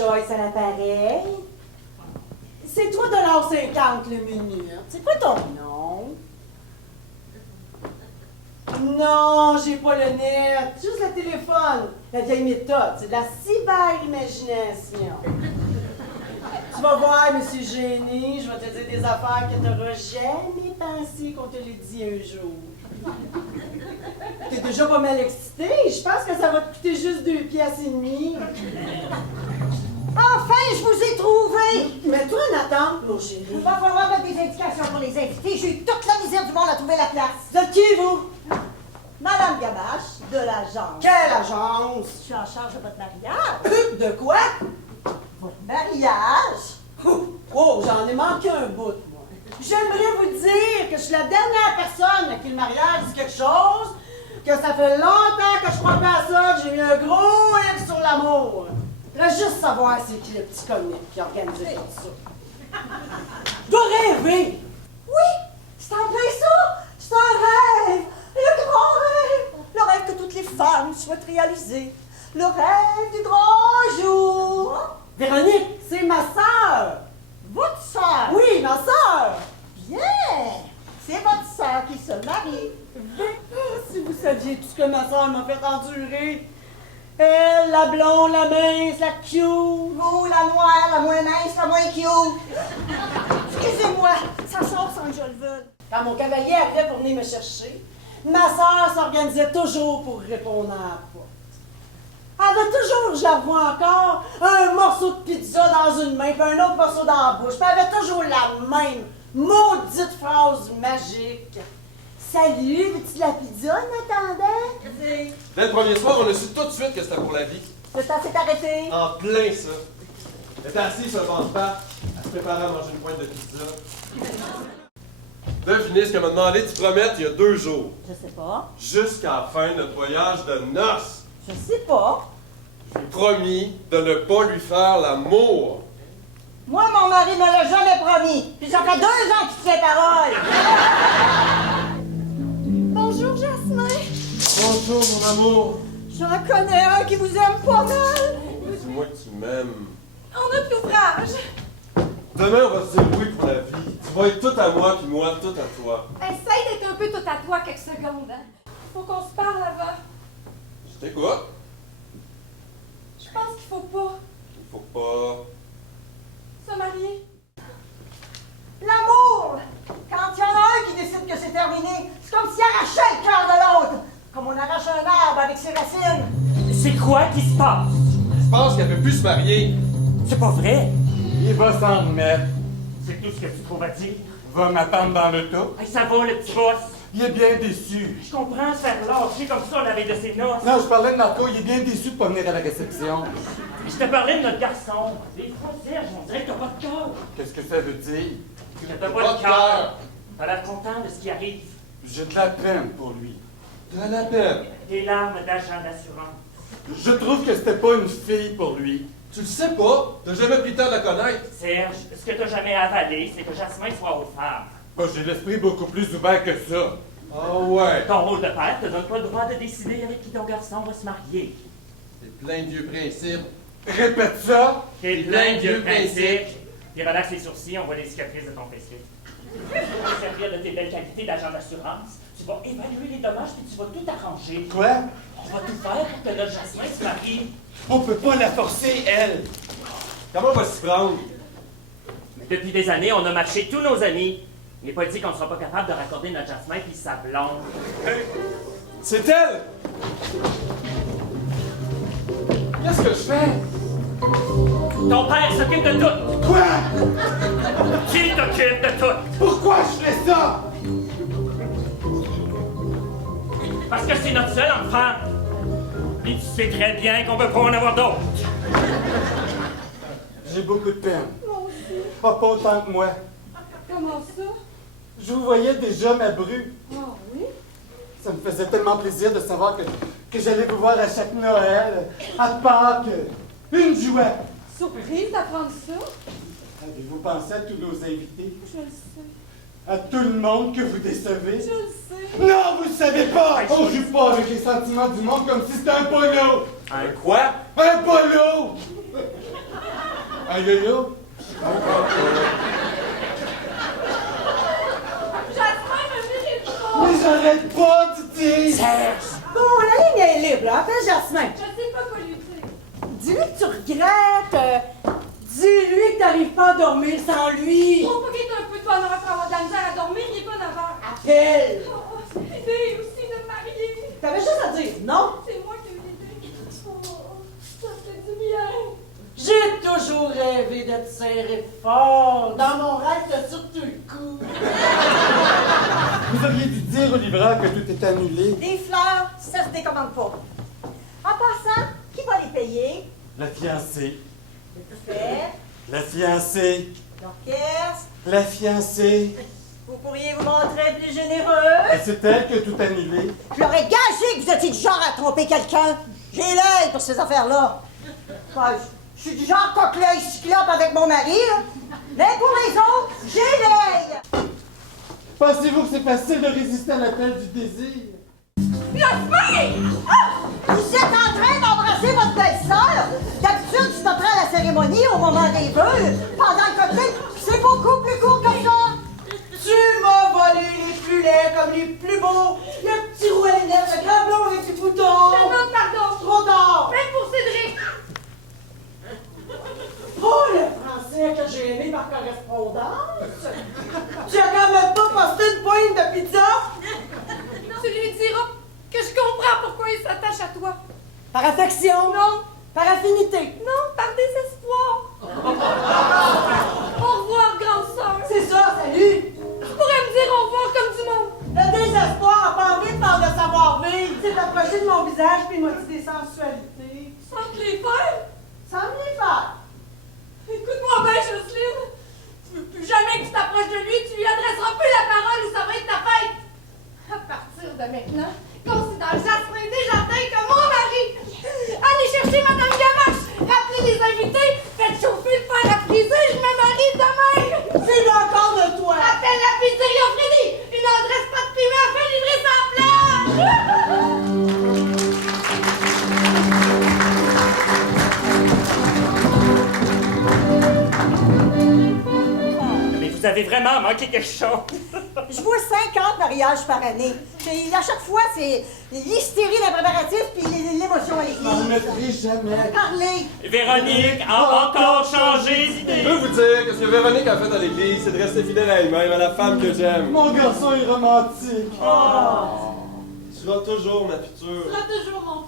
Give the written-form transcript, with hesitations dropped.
Joyce à l'appareil. C'est toi $1,50 le minute. C'est quoi ton nom? Non, j'ai pas le net. Juste le téléphone. La vieille méthode, c'est de la cyber-imagination. Tu vas voir, monsieur Génie, je vais te dire des affaires que tu n'auras jamais pensé qu'on te l'ait dit un jour. T'es déjà pas mal excité. Je pense que ça va te coûter juste 2,5 piastres. Enfin, je vous ai trouvé! Mets-toi en attente, mon chéri. Il va falloir mettre des indications pour les invités. J'ai eu toute la misère du monde à trouver la place. Vous êtes qui, vous? Madame Gamache, de l'agence. Quelle agence? Je suis en charge de votre mariage. De quoi? Votre mariage? Oh, j'en ai manqué un bout, moi. J'aimerais vous dire que je suis la dernière personne à qui le mariage dit quelque chose, que ça fait longtemps que je crois pas à ça, que j'ai mis un gros X sur l'amour. Je voudrais juste savoir c'est qui le petit comique qui a organisé tout ça. Je dois rêver! Oui, c'est en plein ça! C'est un rêve! Le grand rêve! Le rêve que toutes les femmes souhaitent réaliser. Le rêve du grand jour! Véronique, c'est ma sœur! Votre sœur! Oui, ma sœur! Bien! C'est votre sœur qui se marie. Si vous saviez tout ce que ma sœur m'a fait endurer. Elle, la blonde, la mince, la cute. Vous, la noire, la moins mince, la moins cute. Excusez-moi, ça sort sans que je le veuille. Quand mon cavalier arrivait pour venir me chercher, ma sœur s'organisait toujours pour répondre à la porte. Elle avait toujours, je la vois encore, un morceau de pizza dans une main, puis un autre morceau dans la bouche. Puis elle avait toujours la même maudite phrase magique. Salut, veux-tu de la pizza en attendant? Dès le premier soir, on a su tout de suite que c'était pour la vie. Le temps s'est arrêté. En plein, ça. Elle était assise sur le banc de pâte, elle se préparait à manger une pointe de pizza. Devinez ce qu'elle m'a demandé de promettre il y a 2 jours. Je sais pas. Jusqu'à la fin de notre voyage de noces. Je sais pas. J'ai promis de ne pas lui faire l'amour. Moi, mon mari me l'a jamais promis. Puis ça fait 2 ans qu'il tient parole. Bonjour, Jasmin. Bonjour, mon amour. J'en connais un qui vous aime pas mal. Dis-moi que tu m'aimes. On a de l'ouvrage. Demain, on va se dire oui pour la vie. Tu vas être tout à moi, puis moi, tout à toi. Essaye d'être un peu tout à toi quelques secondes. Hein. Faut qu'on se parle avant. Je t'écoute. Je pense qu'il faut pas Il faut pas... se marier. L'amour! Quand il y en a un qui décide que c'est terminé, c'est comme s'il arrachait le cœur de l'autre. Comme on arrache un arbre avec ses racines. C'est quoi qui se passe? Je pense qu'elle peut plus se marier. C'est pas vrai. Il va s'en remettre. C'est tout ce que tu trouves à dire. Va m'attendre dans l'auto. Hey, ça va, le petit boss. Il est bien déçu. Je comprends se faire lâcher comme ça la veille de ses noces. Non, je parlais de Marco. Il est bien déçu de pas venir à la réception. Je te parlais de notre garçon. Des fois, Serge, on dirait que t'as pas de cœur. Qu'est-ce que ça veut dire? Que t'as pas de cœur. T'as l'air content de ce qui arrive. J'ai de la peine pour lui. T'as la peine. Des larmes d'agent d'assurance. Je trouve que c'était pas une fille pour lui. Tu le sais pas. T'as jamais pris le temps de la connaître. Serge, ce que t'as jamais avalé, c'est que Jasmin soit aux femmes. Moi, j'ai l'esprit beaucoup plus ouvert que ça. Ah ouais. Ton rôle de père te donne pas le droit de décider avec qui ton garçon va se marier. C'est plein de vieux principes. Répète ça. T'es plein de vieux principes. Puis relaxe les sourcils, on voit les cicatrices de ton fessier. Tu vas servir de tes belles qualités d'agent d'assurance. Tu vas évaluer les dommages puis tu vas tout arranger. Quoi? On va tout faire pour que notre Jasmin se marie. On peut pas la forcer, elle. Comment on va s'y prendre? Depuis des années, on a matché tous nos amis. Il n'est pas dit qu'on ne sera pas capable de raccorder notre Jasmin puis sa blonde. C'est elle! Qu'est-ce que je fais? Ton père s'occupe de tout. Quoi? Qui t'occupe de tout? Pourquoi je fais ça? Parce que c'est notre seul enfant. Puis tu sais très bien qu'on ne peut pas en avoir d'autres. J'ai beaucoup de peine. Moi aussi. Pas autant que moi. Comment ça? Je vous voyais déjà, ma bru. Ah oui? Ça me faisait tellement plaisir de savoir que j'allais vous voir à chaque Noël, à Pâques, une jouet. Surprise d'apprendre ça? Avez-vous pensé à tous nos invités? Je le sais. À tout le monde que vous décevez? Je le sais. Non, vous le savez pas! On joue pas avec les sentiments du monde comme si c'était un polo! Un quoi? Un polo! Un yo-yo? Jasmin me vire pas. Mais j'arrête pas, Titi! Bon, la ligne est libre, là. Appelle Jasmin. Je sais pas quoi lui dire. Dis-lui que tu regrettes. Dis-lui que t'arrives pas à dormir sans lui. Je trouve pas qu'il est un peu de bonheur pour avoir de la misère à dormir, il est pas 9 heures. Appelle. Oh, c'est l'idée aussi de me marier. T'avais juste à dire non. C'est moi qui ai eu l'idée. Oh, ça fait du bien. J'ai toujours rêvé de te serrer fort. Dans mon rêve, t'as surtout le coup. Vous auriez dû dire au livreur que tout est annulé. Des fleurs, ça se décommande pas. En passant, qui va les payer? La fiancée. Le buffet, La fiancée. l'orchestre. La fiancée. Vous pourriez vous montrer plus généreux? Et c'est elle qui a tout annulé. Je leur ai gagé que vous étiez du genre à tromper quelqu'un. J'ai l'œil pour ces affaires-là. Enfin, je suis du genre coque-l'œil cyclope avec mon mari, là. Mais pour les autres, j'ai l'œil. Pensez-vous que c'est facile de résister à l'appel du désir? Vous êtes en train d'embrasser votre belle-sœur. D'habitude, tu t'apprends à la cérémonie au moment des vœux. Pendant le cocktail, c'est beaucoup plus court que ça. Tu m'as volé les plus laids comme les plus beaux. Le petit rouet à lèvres, le grand blond avec du bouton. Je demande pardon. Trop tard. Même pour Cédric. Oh, le français que j'ai aimé par correspondance. Tu as quand même pas posté une pointe de pizza? Tu lui diras que je comprends pourquoi il s'attache à toi. Par affection? Non. Par affinité? Non, par désespoir. Au revoir, grande sœur. C'est ça, salut! Tu pourrais me dire au revoir comme du monde. Le désespoir a pas envie de parler de savoir-vivre. Tu sais, t'approcher de mon visage puis m'a dit des sensualités. Sans te les faire. Sans me les faire. Écoute-moi bien, Jocelyne. Tu veux plus jamais que tu t'approches de lui, tu lui adresseras plus la parole ou ça va être ta fête. À partir de maintenant, considère Jasmin Desjardins comme mon mari. Allez chercher Madame Gamache, rappelez les invités, faites chauffer le fer à friser, je me marie demain. C'est encore de toi! Appelle la pizzeria Freddy, une adresse pas de piment, fait livrer sa plage. Mais vous avez vraiment manqué quelque chose. Je vois 50 mariages par année. Et à chaque fois, c'est l'hystérie des préparatifs puis l'émotion à Vous ne l'église. ferez jamais. Parlez. Véronique a encore changé Je d'idée. peux vous dire que ce que Véronique a fait dans l'église, c'est de rester fidèle à elle-même, à la femme que j'aime. Mon garçon est romantique. Tu seras toujours ma future. Tu seras toujours mon